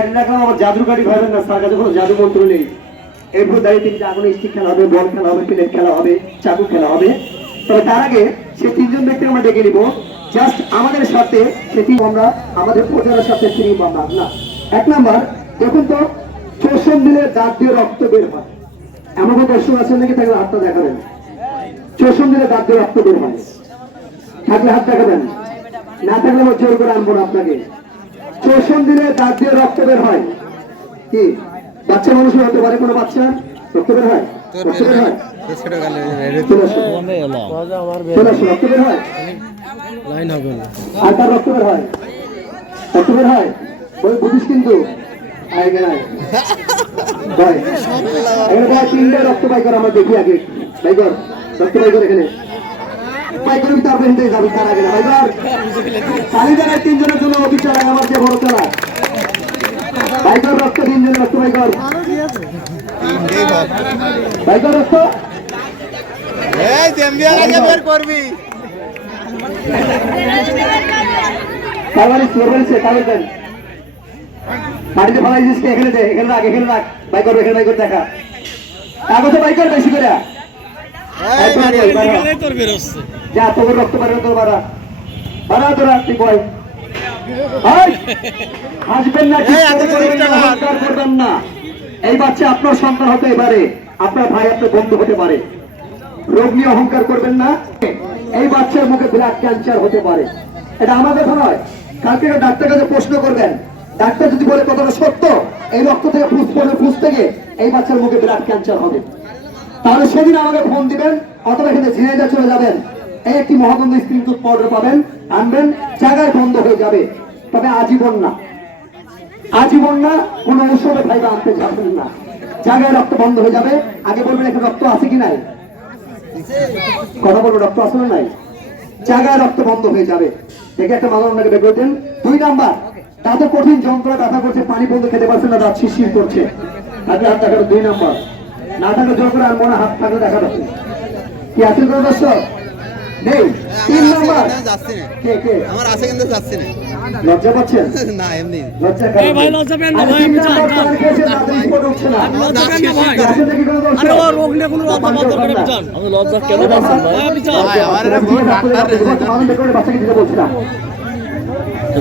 গাড়ি রাখলাম, আমার জাদুর গাড়ি ভাবেন না, স্যার কাছে কোনো জাদু মন্ত্র নেই। এরপর দাঁড়িয়ে তিনটে আগুনে স্টিক খেলা হবে, বল খেলা হবে, প্লেট খেলা হবে, চাকু খেলা হবে। তবে তার আগে সে তিনজন ব্যক্তি আমরা ডেকে নিব, জাস্ট আমাদের সাথে সেটি আমরা আমাদের প্রচারের সাথে ফিরি পাবো না। এক নাম্বার, দেখুন তো, চোষণ দিলে দাঁত দিয়ে রক্ত বের হয়, এমন কোনো দর্শক আছেন নাকি? থাকলে হাতটা দেখাবেন। চোষণ দিলে দাঁত দিয়ে রক্ত বের হয়, থাকলে হাত দেখাবেন, না থাকলে আমি জোর করে আনবো না আপনাকে। চোষণ দিলে দাঁত দিয়ে রক্ত বের হয়, কি বাচ্চা মানুষের হতে পারে? কোনো বাচ্চা রক্ত বের হয়? রক্ত বের হয়? রক্ত বের হয়? আর তার রক্ত বের হয়? রক্ত বের হয়? বুঝিস কিন্তু তিনটা রক্ত বাই কর, আমরা দেখি আগে। বাই কর, রক্ত বাই কর, এখানে বাই করবি, তারপর হিন্দে যাবি, তার আগে না। বাই কর, চালি জায়গায় তিনজনের জন্য অফিসার আমার যে বড় চালা। বাই কর রক্ত, তিনজনের রক্ত বাই কর, বাই কর রক্ত। করবি মাটিতে ফলাই দিস, এখানে দে, এখানে রাখ, এখানে রাখ, বাই করবে, এখানে বাই করে দেখা। কাগজে বাই কর বেশি করে, যা তোর রক্ত পারে তোর বাড়া বাড়া, তোরা তুই বল হাসবেন না, করবেন না। এই বাচ্চা আপনার সন্তান হতে পারে, আপনার ভাই, আপনার বন্ধু হতে পারে। রোগ নিয়ে অহংকার করবেন না। এই বাচ্চার মুখে ব্লাড ক্যান্সার হতে পারে, এটা আমার কথা নয়। কালকে ডাক্তার কাছে প্রশ্ন করবেন, ডাক্তার যদি বলে কথাটা সত্য, এই রক্ত থেকে ফুস থেকে এই বাচ্চার মুখে ব্লাড ক্যান্সার হবে, তাহলে সেদিন আমাকে ফোন দিবেন, অথবা এখানে ঝিনাইদহ চলে যাবেন। এই একটি মহাবন্ধ স্ক্রিন টুথ পাউডার পাবেন, আনবেন, জায়গায় বন্ধ হয়ে যাবে। তবে আজীবন না, আজীবন না, কোনো ঔষধে ফাইবা আনতে যাবেন না, জায়গায় রক্ত বন্ধ হয়ে যাবে। আগে বলবেন এখানে রক্ত আছে কি নাই, কথা বলবো, রক্ত আছে না নাই, জায়গায় রক্ত বন্ধ হয়ে যাবে। দেখে একটা মানুষ আপনাকে বের করতেন। 2 নাম্বার, দাঁতে কঠিন যন্ত্রণা, ব্যথা করছে, পানি বন্ধ খেতে পারছেন না, দাঁত শিরশির করছে, তাকে হাত দেখাবে। 2 নাম্বার, না থাকলে জোর করে আনবো না, হাত থাকলে দেখা যাচ্ছে কি আছে কোনো দর্শক নেই। 3 নাম্বার, কে কে আমার আছে কিন্তু যাচ্ছে না, লজ্জা পাচ্ছেন? না এমনি লজ্জা ভাই লজ্জা পেন না ভাই, আমি জান লজ্জা পেন না ভাই, আরে ও রোগ নিয়ে কোনো লজ্জা বন্ধ করে জান, আমি লজ্জা কেন পাচ্ছেন ভাই? আমি জান ভাই আমার এটা ভুল বাচ্চাকে দিতে বলছি না,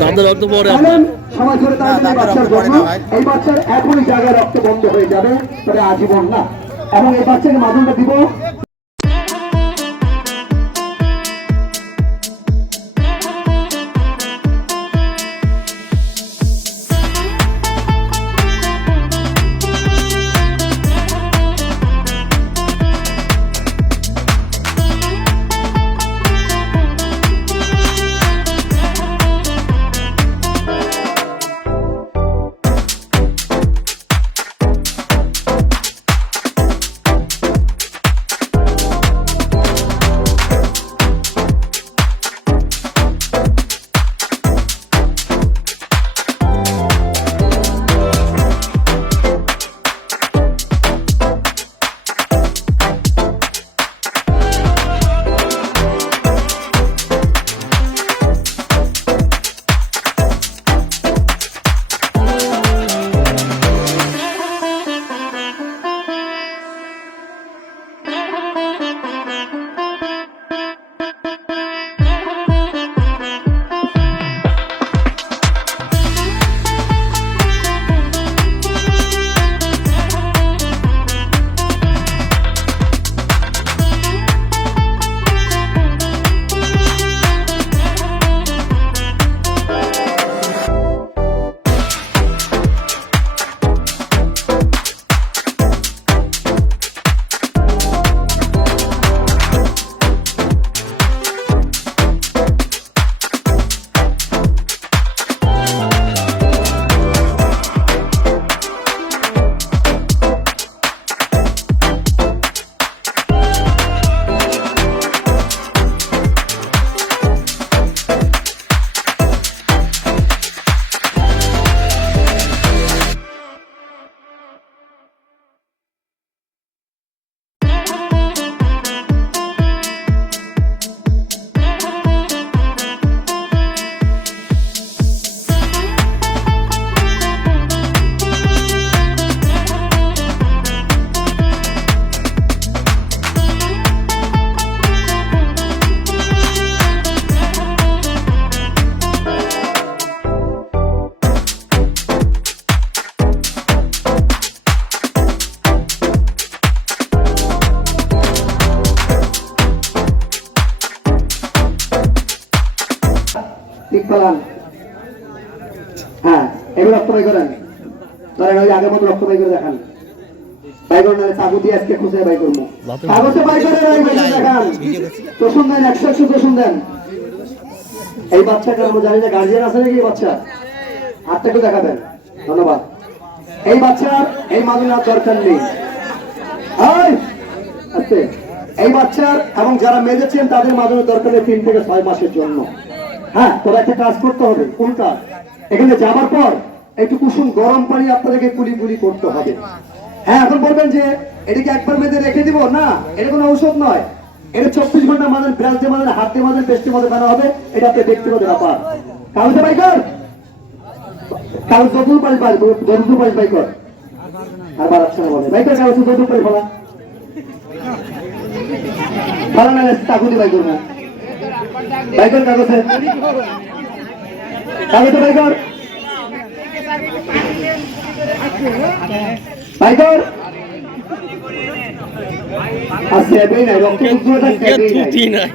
দাঁতের রক্ত পড়ে সমাজ ধরে এই বাচ্চার এখনই জায়গায় রক্ত বন্ধ হয়ে যাবে, তবে আজীবন না। এবং এই বাচ্চাকে মাধ্যমটা দিব ফেলান। হ্যাঁ, এবার রক্ত বাই করেন, ধরেন ওই আগের মতো রক্ত বাই করে দেখান। বাই করেন, নাহলে চাকু দিয়ে আজকে খুঁজে বাই করবো। কাগজে বাই করে দেখান, তোষণ দেন, 100 তোষণ দেন। এই বাচ্চাটা আমরা জানি না গার্জিয়ান আছে নাকি এই বাচ্চা, হাতটা একটু দেখাবেন, ধন্যবাদ। এই বাচ্চার এই মাদুরার দরকার নেই। এই বাচ্চার এবং যারা মেজেছেন তাদের মাদুরের দরকার নেই 3 থেকে 6 মাসের জন্য। হ্যাঁ, তোরা একটা কাজ করতে হবে, কোন কাজ? এখানে যাবার পর একটু কুসুম গরম পানি আপনাদেরকে কুলি কুলি করতে হবে। হ্যাঁ, এখন বলবেন যে এটাকে একবার মেয়েদের রেখে দিব, না, এটা কোনো ঔষধ নয়। এটা 24 ঘন্টা মাদের, ব্রাশ দিয়ে মাদের, হাত দিয়ে মাদের, পেস্টের মধ্যে বানা হবে। এটা আপনার ব্যক্তিগত ব্যাপার। কাগজে বাই কর, কাগজ যতদূর পারিস বাই কর, যতদূর পারিস বাই কর। আর বাড়াচ্ছে না বলে বাই কর, কাগজ যতদূর পারিস ফলা ফলা, না চাকু দিয়ে বাই করবো। বাই কর কাগজে, কাগজে বাই কর, বাই কর। আর সেবেই নাই, রক্ত উজ্জ্বলতা সেবেই নাই।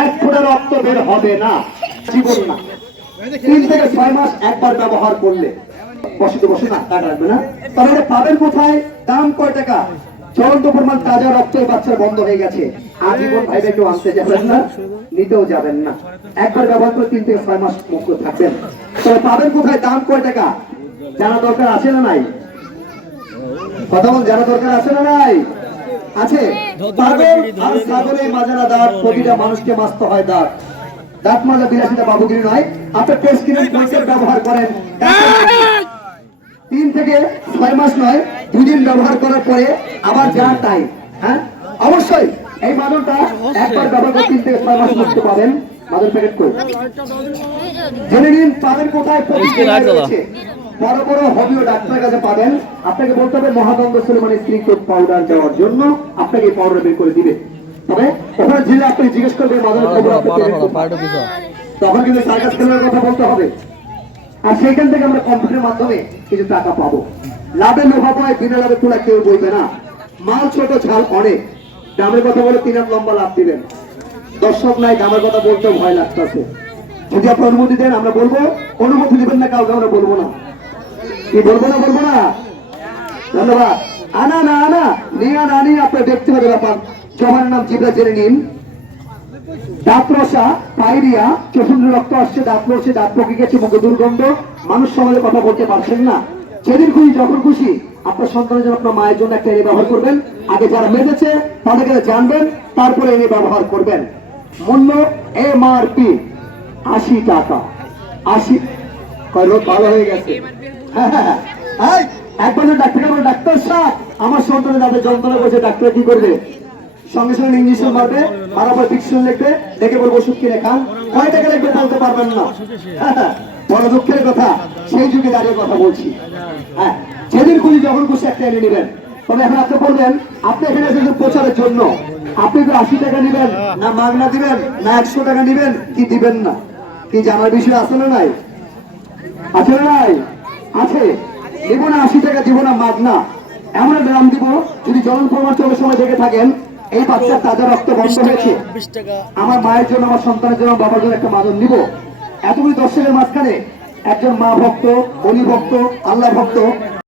এক ফোঁটা রক্ত বের হবে না জীবন না। 3 থেকে 6 মাস একবার ব্যবহার করলে বসে বসে না কাটা রাখবে না। তাহলে পাবেন কোথায়? দাম কয় টাকা? চলন্ত পরিমাণ তাজা রক্ত এই বাচ্চার বন্ধ হয়ে গেছে। আজীবন ভাইবে কেউ আনতে যাবেন না, নিতেও যাবেন না। একবার ব্যবহার করে 3 থেকে 6 মাস মুক্ত থাকবেন। তবে পাবেন কোথায়? দাম কয় টাকা জানা দরকার আছে না নাই? কথা বল, জানা দরকার আছে না নাই? আছে। পাগল আর ছাগলের মাঝারা দাঁত, প্রতিটা মানুষকে মাজতে হয় দাঁত। দাঁত মাজা বিলাসিতা বাবুগিরি নয়। আপনি পেস্ট ক্রিম পরিষ্কার ব্যবহার করেন 3 থেকে 6 মাস নয়, 2 দিন ব্যবহার করার পরে আবার যা তাই। হ্যাঁ, অবশ্যই এই মাদুরটা একবার ব্যবহার করে 3 থেকে 6 মাস মুক্ত পাবেন। মাদুর প্যাকেট করে জেনে নিন পাবেন কোথায়? রয়েছে বড় বড় হোমিও ডাক্তারের কাছে পাবেন। আপনাকে বলতে হবে মহাদন্দ সুলেমানি স্ত্রীকোট পাউডার দেওয়ার জন্য আপনাকে এই পাউডার বের করে দিবে। তবে ওখানে জেলে আপনি জিজ্ঞেস করবেন মাদুরের খবর, তখন কিন্তু সার্কাস খেলার কথা বলতে হবে। আর সেইখান থেকে আমরা কম্পিউটারের মাধ্যমে কিছু টাকা পাবো। লাভে লোভা পায়, বিনা লাভে তোলা কেউ বইবে না। মাল ছোট, ঝাল অনেক। দামের কথা বলে 3 হাত লম্বা লাভ দিবেন। দর্শক নাই, দামের কথা বলতে ভয় লাগতেছে। যদি আপনি অনুমতি দেন আমরা বলবো, অনুমতি দিবেন না কাউকে আমরা বলবো না। কি বলবো না? বলবো না। ধন্যবাদ। আনা না আনা, নিয়ে না নিয়ে আপনার ব্যক্তিগত ব্যাপার। জমার নাম জিবরা জেনে নিন। দাঁত রসা, পায়রিয়া, চোখের রক্ত আসছে, দাঁত রসে, দাঁত পকে গেছে, মুখে দুর্গন্ধ, মানুষ সমাজে কথা বলতে পারছেন না। যেদিন খুশি যখন খুশি আপনার সন্তানের জন্য, আপনার মায়ের জন্য একটা এনে ব্যবহার করবেন। আগে যারা মেরেছে তাদেরকে জানবেন, তারপরে এনে ব্যবহার করবেন। মূল্য MRP 80 টাকা। 80 রোগ ভালো হয়ে গেছে। হ্যাঁ, একবার ডাক্তার বলে, ডাক্তার সাহেব আমার সন্তানের যাদের যন্ত্রণা করছে, ডাক্তার কি করবে? সঙ্গে সঙ্গে ইঞ্জেকশন মারবে, মারার পর ফিকশন লিখবে, দেখে বলবো ওষুধ কিনে খান। কয় টাকা লিখবে বলতে পারবেন না। বড় দুঃখের কথা, সেই যুগে দাঁড়িয়ে কথা বলছি। হ্যাঁ, যেদিন খুশি যখন খুশি একটা এনে নেবেন। তবে এখন আপনি বলবেন, আপনি এখানে এসেছেন প্রচারের জন্য, আপনি তো 80 টাকা নেবেন না, মাগনা দিবেন না, 100 টাকা নেবেন কি দিবেন না? কি জানার বিষয় আছে না নাই? আছে না নাই? আছে। দিব না 80 টাকা, দিব না মাগনা, এমন একটা দাম দিব। যদি জ্বলন প্রমাণ চলার সময় দেখে থাকেন এই বাচ্চার তাজা রক্ত বন্ধ হয়েছে, আমার মায়ের জন্য, আমার সন্তানের জন্য, বাবার জন্য একটা মাদুর নিব। এতগুলি দর্শকের মাঝখানে একজন মা ভক্ত, অলি ভক্ত, আল্লাহ ভক্ত